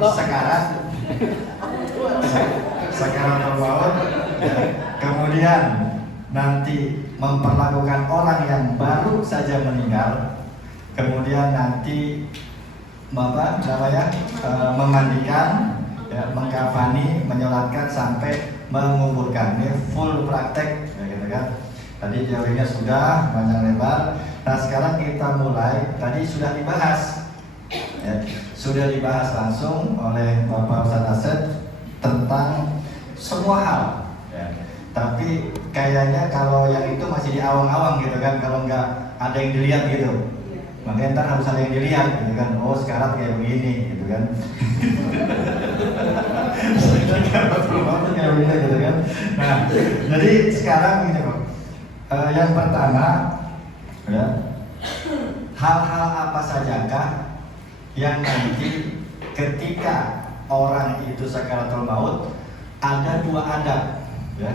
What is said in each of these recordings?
sekarat sakaratul maut, kemudian nanti memperlakukan orang yang baru saja meninggal, kemudian nanti memandikan, ya, mengkafani, menyolatkan sampai menguburkan. Ini full praktek, ya, gitu kan. Tadi teorinya sudah panjang lebar. Nah sekarang kita mulai. Tadi sudah dibahas, ya, sudah dibahas langsung oleh Bapak Ustadz Asep tentang semua hal, ya. Tapi kayaknya kalau yang itu masih di awang-awang gitu kan, kalau nggak ada yang dilihat gitu, makanya ntar harus ada yang dilihat gitu kan. Oh sekarang kayak begini gitu kan. Kayak begini gitu kan. Nah jadi sekarang ini kok, yang pertama, ya, hal-hal apa sajakah yang nanti ketika orang itu sakaratul maut ada dua adab, ya.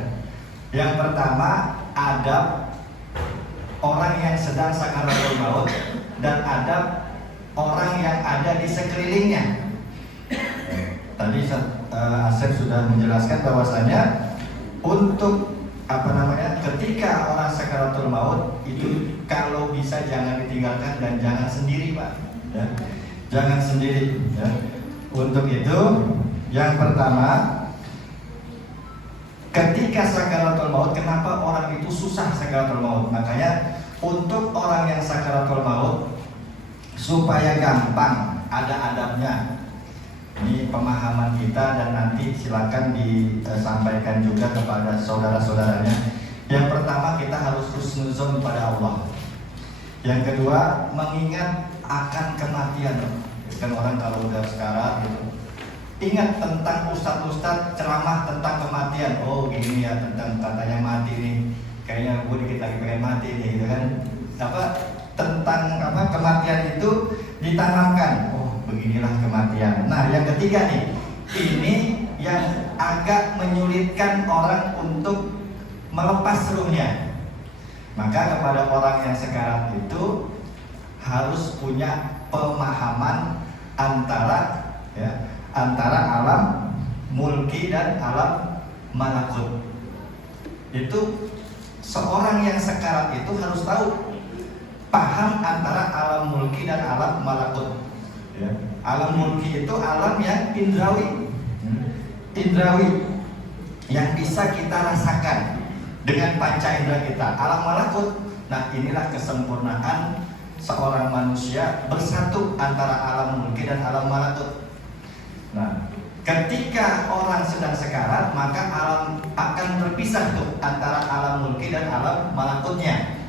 Yang pertama adab orang yang sedang sakaratul maut dan adab orang yang ada di sekelilingnya. Tadi Asep sudah menjelaskan bahwasanya untuk ketika orang sakaratul maut itu kalau bisa jangan ditinggalkan dan jangan sendiri, Pak, ya. Jangan sendiri, ya. Untuk itu yang pertama, ketika sakaratul maut, kenapa orang itu susah sakaratul maut? Makanya untuk orang yang sakaratul maut supaya gampang, ada adabnya. Ini pemahaman kita dan nanti silakan disampaikan juga kepada saudara-saudaranya. Yang pertama, kita harus husnuzon pada Allah. Yang kedua, mengingat akan kematian. Kan orang kalau udah sekarat gitu, ingat tentang ustadz-ustadz ceramah tentang kematian. Oh gini ya, tentang katanya mati nih, kayaknya gue dikit lagi pengen mati nih gitu kan. Tentang kematian itu ditanamkan. Oh beginilah kematian. Nah yang ketiga nih, ini yang agak menyulitkan orang untuk melepas ruhnya. Maka kepada orang yang sekarat itu harus punya pemahaman antara alam mulki dan alam malakut. Itu seorang yang sekarat itu harus tahu, paham antara alam mulki dan alam malakut, ya. Alam mulki itu alam yang indrawi, yang bisa kita rasakan dengan panca indera kita. Alam malakut, nah inilah kesempurnaan seorang manusia bersatu antara alam mulki dan alam malakut. Nah, ketika orang sedang sekarat, maka alam akan terpisah tuh antara alam mulki dan alam malakutnya.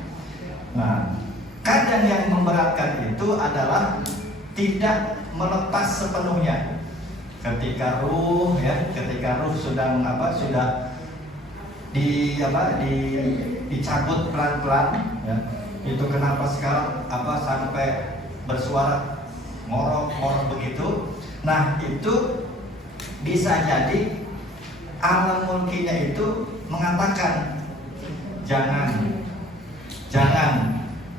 Nah, kadang yang memberatkan itu adalah tidak melepas sepenuhnya. Ketika ruh sudah dicabut pelan-pelan, ya. Itu kenapa sekarang sampai bersuara ngorok-ngorok begitu. Nah itu bisa jadi alam mulkinya itu mengatakan jangan.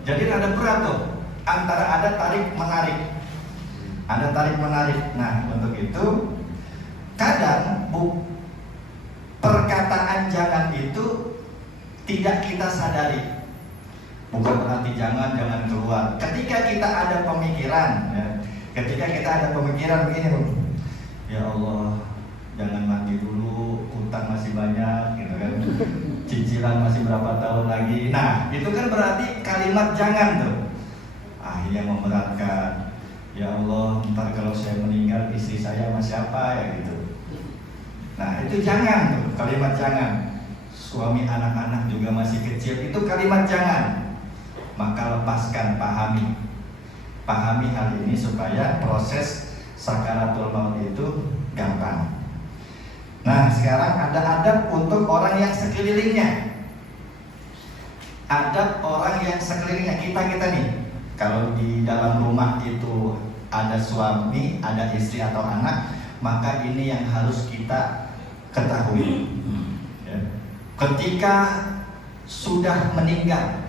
Jadi ada berat tuh, antara ada tarik menarik. Nah untuk itu kadang perkataan jangan itu tidak kita sadari. Bukan berarti jangan keluar. Ketika kita ada pemikiran, ya, begini, ya Allah, jangan mati dulu, utang masih banyak, gitu kan, cicilan masih berapa tahun lagi. Nah, itu kan berarti kalimat jangan tuh. Akhirnya memberatkan. Ya Allah, ntar kalau saya meninggal istri saya sama siapa ya gitu. Nah, itu jangan tuh, kalimat jangan. Suami anak-anak juga masih kecil, itu kalimat jangan. Maka lepaskan, pahami hal ini supaya proses sakaratul maut itu gampang. Nah sekarang ada adab untuk orang yang sekelilingnya. Adab orang yang sekelilingnya, kita nih. Kalau di dalam rumah itu ada suami, ada istri atau anak, maka ini yang harus kita ketahui, ya. Ketika sudah meninggal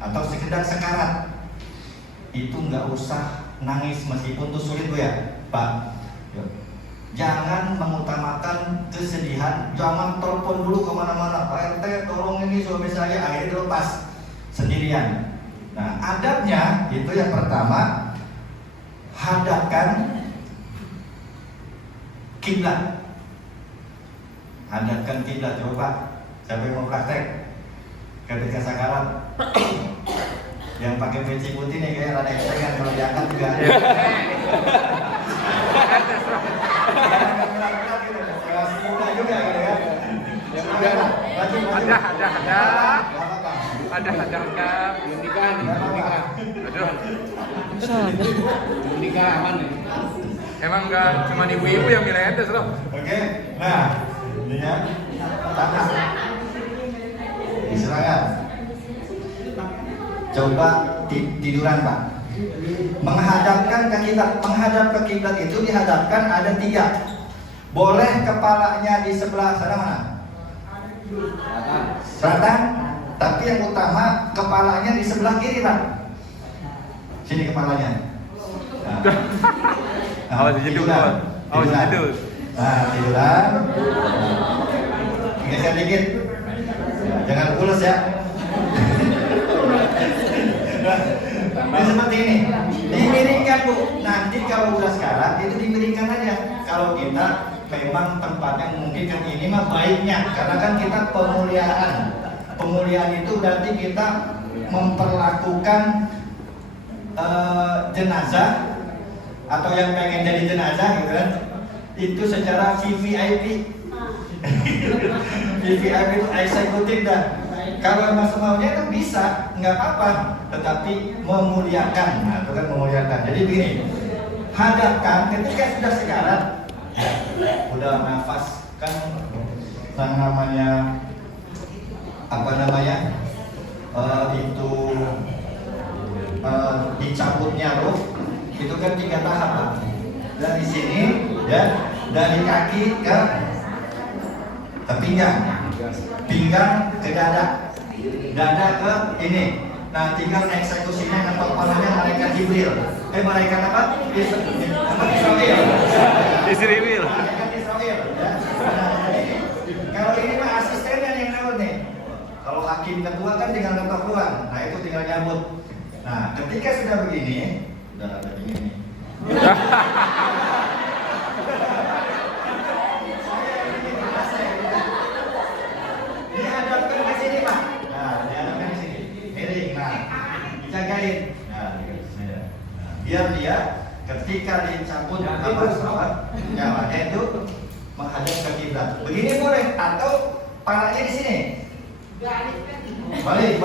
atau sekedar sekarat, itu nggak usah nangis meskipun itu sulit, Bu, ya Pak. Jangan mengutamakan kesedihan. Jangan telepon dulu kemana-mana, Pak RT tolong ini suami saya, akhirnya dilepas sendirian. Nah, adabnya itu yang pertama, hadapkan kiblat. Hadapkan kiblat. Coba siapa yang mau praktek ketika sakarat? Yang pakai peci putih nih kayak rada ekstreman, kalau diangkat juga. Nikah aman nih. Emang enggak cuma ibu-ibu yang milih entes loh. Oke, nah ini ya, tahan, diserahkan. Coba tiduran Pak. Menghadapkan ke kiblat. Menghadap ke kiblat itu dihadapkan ada 3. Boleh kepalanya di sebelah sana mana? Selatan. Tapi yang utama kepalanya di sebelah kiri Pak. Sini kepalanya. Nah, tiduran. Nah, tiduran. Geser dikit. Jangan pulas ya. Nah, seperti ini. Dimiringkan Bu. Nanti kalau udah sekarang itu dimiringkan aja. Kalau kita memang tempatnya memungkinkan, ini mah baiknya, karena kan kita pemuliaan. Pemuliaan itu berarti kita memperlakukan jenazah atau yang pengen jadi jenazah gitu kan, itu secara VVIP. VVIP itu eksekutif dah. Kalau emang semaunya itu bisa, nggak apa-apa, tetapi memuliakan. Nah, itu kan memuliakan. Jadi begini, hadapkan ketika sudah sekarat, udah nafas kan, yang namanya apa namanya itu dicabutnya roh itu kan 3 tahap Pak. Dari sini ya, dari kaki ke pinggang, pinggang ke dada, dada ke ini. Nah, tinggal eksekusinya ketok palanya malaikat Jibril. Malaikat apa? Israfil. Israfil. Malaikat Israfil. Ya. Nah, kalau ini mah asistennya yang lewat nih. Kalau hakim ketua kan tinggal ketok doang. Nah, itu tinggal nyambut. Nah, ketika sudah begini, udah ada begini. Dihadapkan ke sini Pak. Nah, dihadapkan di sini. Miring. Nah, dijagain. Nah, biar dia ketika dicabut apa nyawanya itu menghadap ke kiblat. Begini boleh atau palanya di sini. Balik.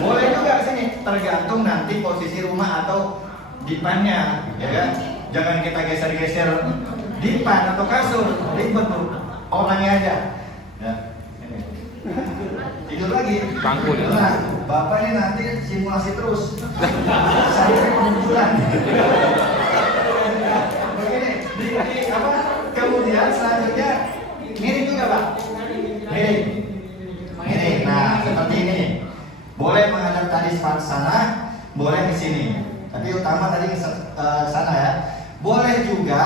Boleh juga ke sini. Tergantung nanti posisi rumah atau dipannya, ya kan? Jangan kita geser-geser dipan atau kasur, ribet tuh. Orangnya aja. Ya. Tidur lagi. Bangku. Nah, Bapak ini nanti simulasi terus. Saya pengumpulan. Begini, di apa? Kemudian selanjutnya miring juga Pak. Miring. Nah, seperti ini. Boleh menghadap tadi sana, boleh ke sini. Tapi utama tadi ke sana ya. Boleh juga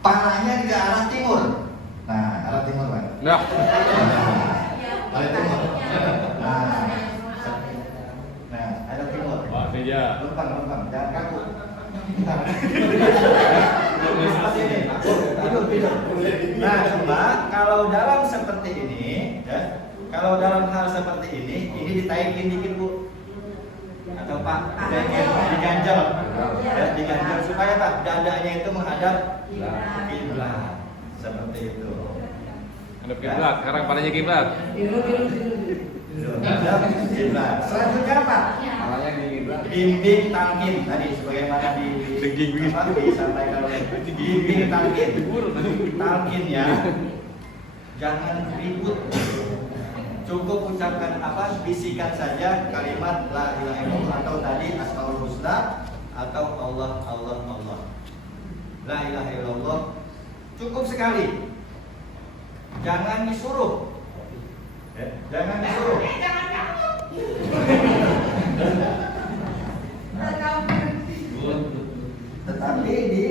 palanya ke arah timur. Nah, arah timur Pak. Nah. Arah timur. Nah, arah timur. Pak Teja. Lempang, jangan kaku. Seperti ini. Tidur. Nah, coba kalau dalam seperti ini, ya. Kalau dalam hal seperti ini ditaikin dikit Bu. Atau Pak, diganjel, ya, diganjel supaya Pak dadanya itu menghadap kiblat, seperti itu. Hadap kiblat, sekarang palanya kiblat. Hadap kiblat. Selanjutnya Pak, bimbing tangkin tadi sebagaimana disampaikan oleh bimbing tangkin. Tangkinnya jangan ribut. Cukup ucapkan bisikan saja kalimat la ilaha illallah atau tadi asmaul husna atau Allah. La ilaha illallah cukup sekali. Jangan disuruh. Jangan disuruh. Tetapi di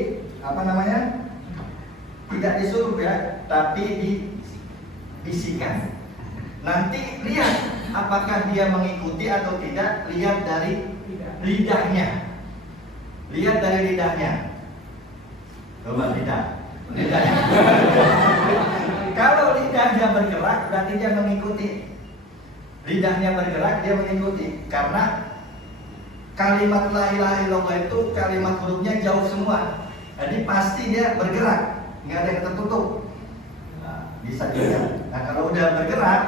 tidak disuruh ya, tapi dibisikkan. Nanti lihat apakah dia mengikuti atau tidak, lihat dari lidahnya. Lihat dari lidahnya. Coba lidahnya. Kalau lidahnya bergerak, berarti dia mengikuti. Lidahnya bergerak, dia mengikuti. Karena kalimat la ilaha illallah itu kalimat hurufnya jauh semua. Jadi pasti dia bergerak, nggak ada yang tertutup. Nah, bisa juga. Nah kalau udah bergerak,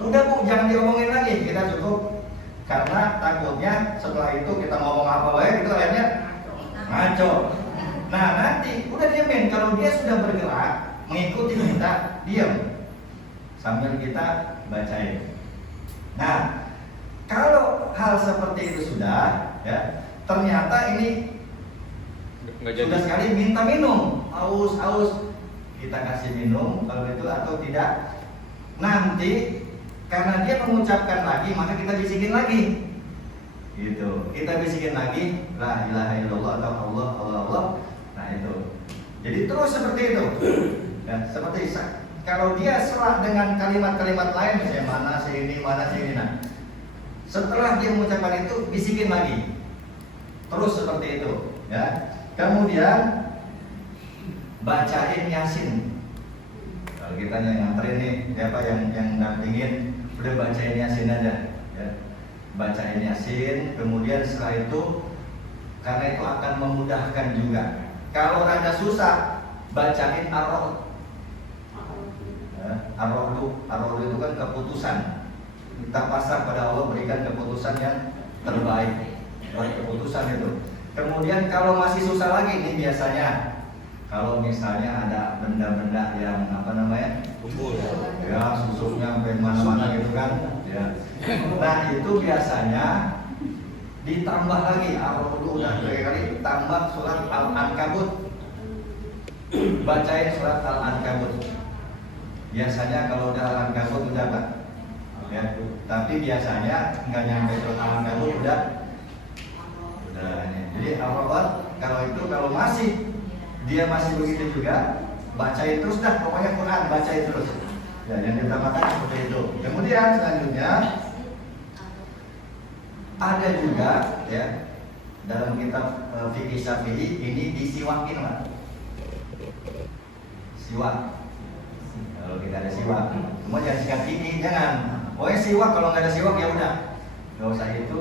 udah Bu, jangan diomongin lagi, kita cukup. Karena takutnya setelah itu kita ngomong apa baik itu akhirnya ngaco. Nah nanti udah diamin, kalau dia sudah bergerak mengikuti kita, diam sambil kita bacain. Nah kalau hal seperti itu sudah ya, ternyata ini sudah sekali minta minum, aus, kita kasih minum kalau itu atau tidak. Nanti karena dia mengucapkan lagi, maka kita bisikin lagi. Gitu. Kita bisikin lagi la ilaha illallah atau Allah. Nah itu. Jadi terus seperti itu. Ya, seperti kalau dia serak dengan kalimat-kalimat lain, misalnya mana sini. Nah, setelah dia mengucapkan itu, bisikin lagi. Terus seperti itu. Ya. Kemudian bacain Yasin. Kalau kita yang nganterin nih, siapa yang dampingin, udah bacain Yasin aja. Ya. Bacain Yasin, kemudian setelah itu, karena itu akan memudahkan juga. Kalau rada susah, bacain Ar-Ra'd. Ar-Ra'd itu kan keputusan. Kita pasrah pada Allah, berikan keputusan yang terbaik. Keputusan itu. Kemudian kalau masih susah lagi, ini biasanya kalau misalnya ada benda-benda yang tumpul, ya susuknya sampai mana-mana gitu kan, ya. Nah itu biasanya ditambah lagi, udah kali tambah surat Al-Ankabut, bacain surat Al-Ankabut. Biasanya kalau udah Al-Ankabut udah Pak, ya. Tapi biasanya nggak nyampe surat Al-Ankabut udah ini. Jadi Al-Ra'd kalau masih dia masih begitu juga, bacain terus dah, pokoknya Quran bacain terus. Ya, yang ditambahkan seperti itu. Kemudian selanjutnya ada juga ya dalam kitab fikih Syafi'i ini disiwakin Pak. Siwak. Kalau kita ada siwak, cuma jangan sikat gigi, jangan. Pokoknya siwak, kalau nggak ada siwak ya udah, nggak usah itu,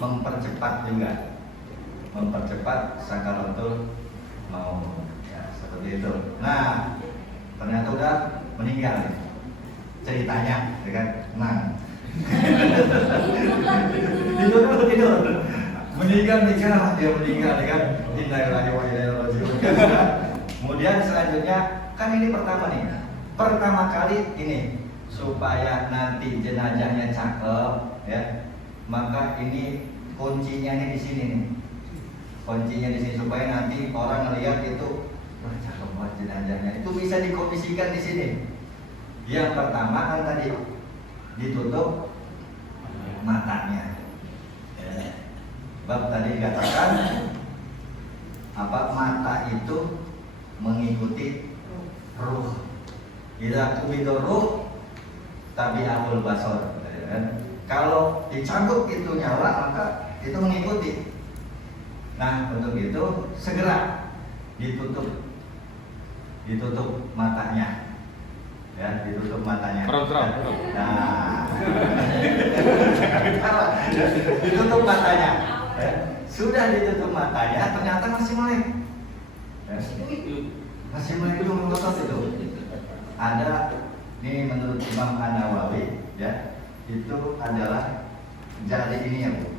mempercepat juga. Mempercepat sakaratul maut ya, seperti itu. Nah ternyata udah meninggal nih ceritanya, ya kan? Nah tidur meninggal dia meninggal, ya kan? Innalillahi wa inna ilaihi raji'un. Kemudian selanjutnya kan ini pertama kali ini supaya nanti jenazahnya cakep ya, maka ini kuncinya ini di sini nih. Kuncinya di sini supaya nanti orang melihat itu, wah cakep banget jenazahnya. Itu bisa dikomisikan di sini. Yang pertama kan tadi ditutup matanya. Bab tadi dikatakan mata itu mengikuti ruh. Idza qubidur ruh tabi'ahul basar. Kalau dicabut itu nyawa, maka itu mengikuti. Nah untuk itu segera ditutup matanya, ya ditutup matanya. Nah, ditutup matanya. Sudah ditutup matanya, ternyata masih melek. Masih melek itu melotot itu. Ada ini menurut Imam An-Nawawi, ya itu adalah jari ini ya Bu.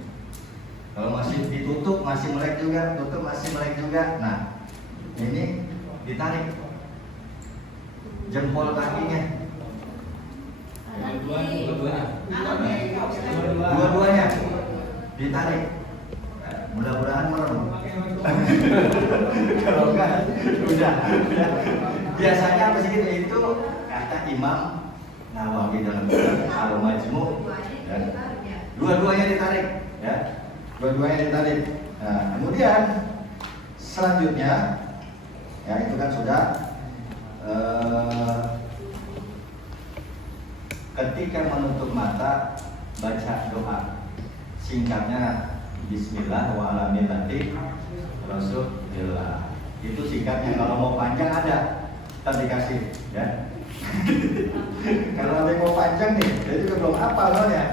Kalau masih ditutup, masih melek juga, tutup masih melek juga. Nah, ini ditarik jempol kakinya. Dua-duanya ditarik. Mudah-mudahan merem. Kalau enggak, udah. Biasanya apa sih itu kata Imam Nawawi dalam Al-Majmu'. Dua-duanya ditarik, ya. Dua-duanya ditarik. Nah, kemudian selanjutnya, ya itu kan sudah eh, ketika menutup mata baca doa, singkatnya Bismillah wa ala millati Rasulillah. Itu singkatnya. Kalau mau panjang ada, kita dikasih ya. Kalau ada yang mau panjang nih, dia juga belum hafal soalnya.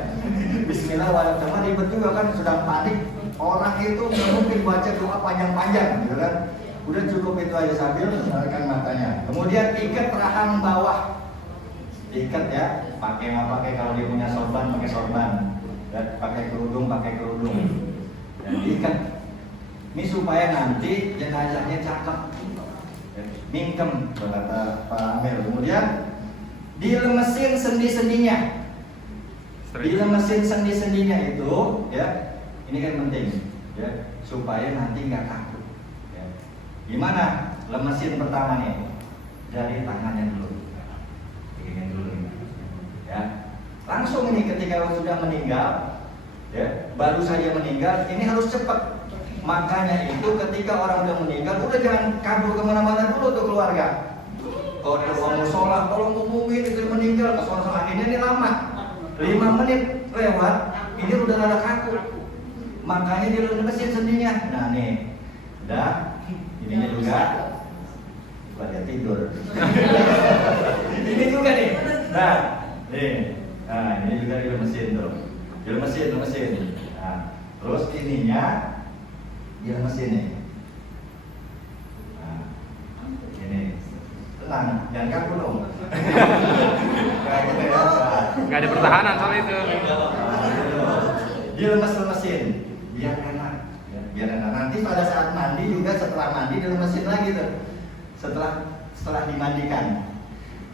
Bismillah wa ala millati, ribet juga kan, sudah panik. Orang itu nggak mungkin baca doa panjang-panjang, gitu kan? Udah cukup itu aja sambil mengeluarkan matanya. Kemudian ikat rahang bawah, ikat ya. Pakai nggak pakai, kalau dia punya sorban pakai sorban, dan pakai kerudung pakai kerudung. Dan ikat. Ini supaya nanti jenazahnya cakep, mingkem, kata Pak Amir. Kemudian dilemesin sendi-sendinya. Dilemesin sendi-sendinya itu, ya. Ini kan penting, ya, supaya nanti nggak kaku. Ya. Gimana? Lemesin pertama nih, dari tangannya dulu, begini dulu, ya. Langsung ini ketika sudah meninggal, ya, baru saja meninggal, ini harus cepat. Makanya itu ketika orang udah meninggal, udah jangan kabur kemana-mana dulu tuh keluarga. Kalau ada musola, tolong ngumumin itu meninggal, ke sholat ini lama, 5 menit lewat, ini udah rada kaku. Makanya dia udah mesin sendinya. Nah nih, udah, ininya juga, dia tidur. Ini juga nih, nah, ini juga dia mesin tuh, dia mesin. Nah, terus ininya dia mesin nih. Nah, ini tenang, jangan kaku dong. Gak ada pertahanan soal itu. Dia lemesin, biar enak, ya, biar enak. Nanti pada saat mandi juga, setelah mandi dia lemesin lagi tuh. Setelah dimandikan.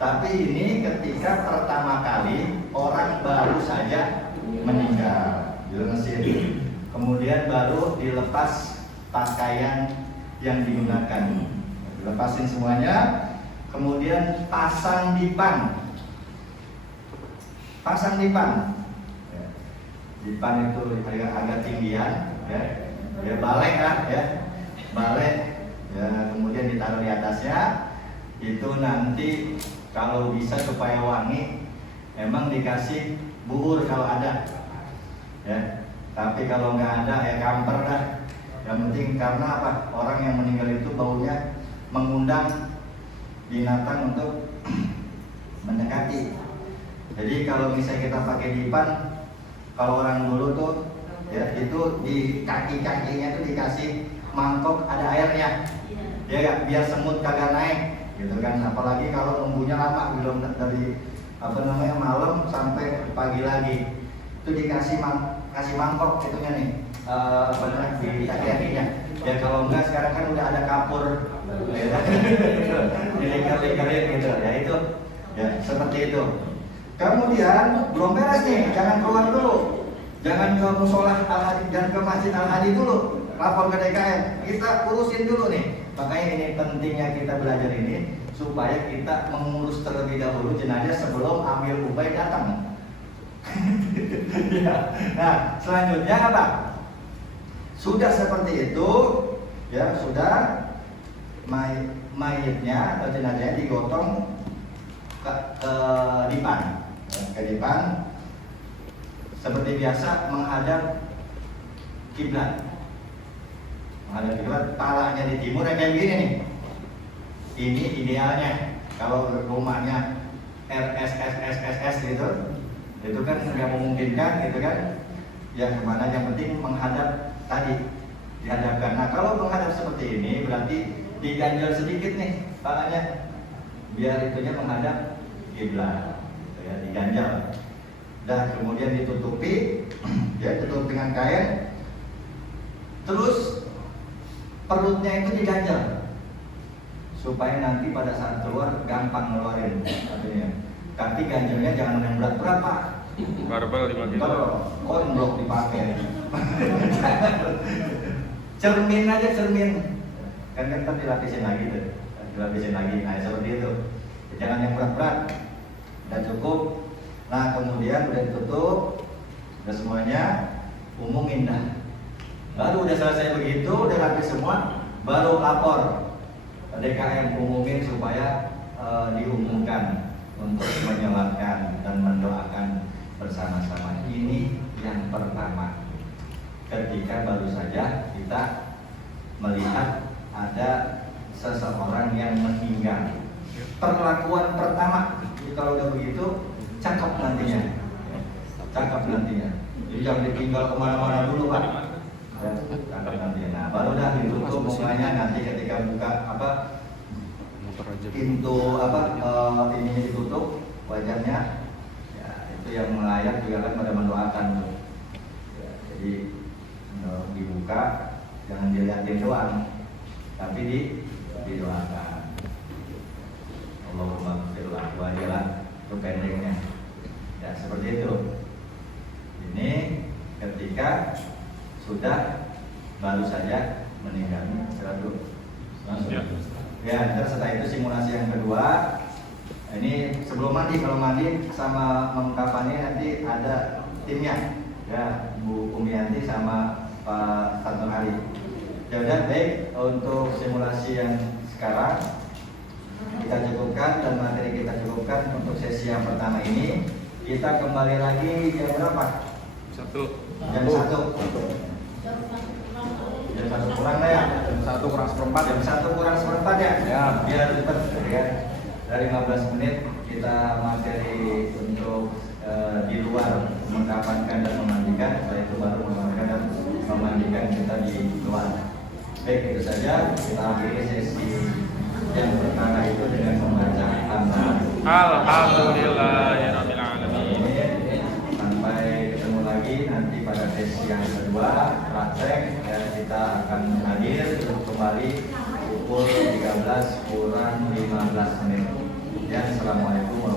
Tapi ini ketika pertama kali orang baru saja meninggal, dilemesin. Kemudian baru dilepas pakaian yang digunakan, dilepasin semuanya. Kemudian pasang dipan. Dipan itu agak tinggian, ya. Ya balek lah, ya. Balek, ya, kemudian ditaruh di atasnya. Itu nanti kalau bisa supaya wangi, emang dikasih bubur kalau ada, ya. Tapi kalau nggak ada ya kamper dah. Yang penting karena apa? Orang yang meninggal itu baunya mengundang binatang untuk mendekati. Jadi kalau misalnya kita pakai dipan, kalau orang dulu tuh, ya, itu di kaki-kakinya tuh dikasih mangkok ada airnya, ya gak? Biar semut kagak naik, gitu kan? Apalagi kalau nunggunya lama, belum dari malam sampai pagi lagi, itu dikasih mangkok itunya nih, di kaki-kakinya. Ya kalau enggak sekarang kan udah ada kapur, ya, dilingkar-lingkarin gitu, ya itu, ya seperti itu. Kemudian belum beres nih, jangan keluar dulu, jangan ke musola Al-Hadi, jangan ke masjid Al-Hadi dulu, lapor ke DKM, kita urusin dulu nih. Makanya ini pentingnya kita belajar ini supaya kita mengurus terlebih dahulu jenazah sebelum amil ubay datang. Ya. Nah selanjutnya apa? Sudah seperti itu, ya sudah mayitnya atau jenazahnya digotong ke dipan. Ke depan seperti biasa menghadap kiblat. Menghadap kiblat, palanya di timur kayak gini nih. Ini idealnya. Kalau rumahnya RSSSSS gitu, itu kan nggak memungkinkan gitu kan. Ya kemana, yang penting menghadap tadi, dihadapkan. Nah kalau menghadap seperti ini berarti diganjal sedikit nih palanya, biar itunya menghadap kiblat. Ya, diganjal, dan kemudian ditutupi, ya, tutup dengan kain. Terus perutnya itu diganjal supaya nanti pada saat keluar gampang ngeluarin artinya. Tapi ganjalnya jangan yang berat-berat Pak. Barbel dipakai. Konblok dipakai. Cermin aja, cermin. Kan dilapisin lagi tuh, dilapisin lagi. Nah seperti itu. Jangan yang berat-berat. Udah cukup. Nah kemudian udah ditutup, udah semuanya, umumin dah. Baru udah selesai begitu, udah rapi semua, baru lapor DKM, umumin supaya diumumkan untuk menyolatkan dan mendoakan bersama-sama. Ini yang pertama. Ketika baru saja kita melihat ada seseorang yang meninggal. Perlakuan pertama, jadi kalau udah begitu, cakep nantinya. Cakep nantinya. Jadi jangan ditinggal kemana-mana dulu, Pak. Ya, cakep nantinya. Nah, baru dah ditutup bunganya nanti ketika buka pintu ini ditutup wajahnya. Ya, itu yang layak juga kan pada mendoakan tuh. Ya, jadi dibuka, jangan dilihatin doang, tapi didoakan. Allahumma firlah wajilah, itu pendeknya. Ya seperti itu. Ini ketika sudah baru saja meninggal. Langsung. Ya, terus setelah itu simulasi yang kedua. Ini sebelum mandi, kalau mandi sama mengkafannya nanti ada timnya. Ya, Bu Umiyanti sama Pak Tantur Hari. Ya udah, baik, untuk simulasi yang sekarang kita cukupkan dan materi kita cukupkan untuk sesi yang pertama ini. Kita kembali lagi jam berapa? Jam 1 kurang lah ya. Jam 1 kurang seperempat. Jam 1 kurang seperempat ya. Ya. Biar cepat ya. Dari 15 menit kita materi untuk di luar mengkafankan dan memandikan. Setelah itu baru mengkafankan dan memandikan kita di luar. Baik, itu saja. Kita akhiri sesi yang pertama itu dengan membaca Alhamdulillahirabbil alamin. Sampai ketemu lagi nanti pada sesi yang kedua praktek, dan kita akan hadir kembali pukul 13 kurang 15 menit. Ya, assalamualaikum warahmatullahi wabarakatuh.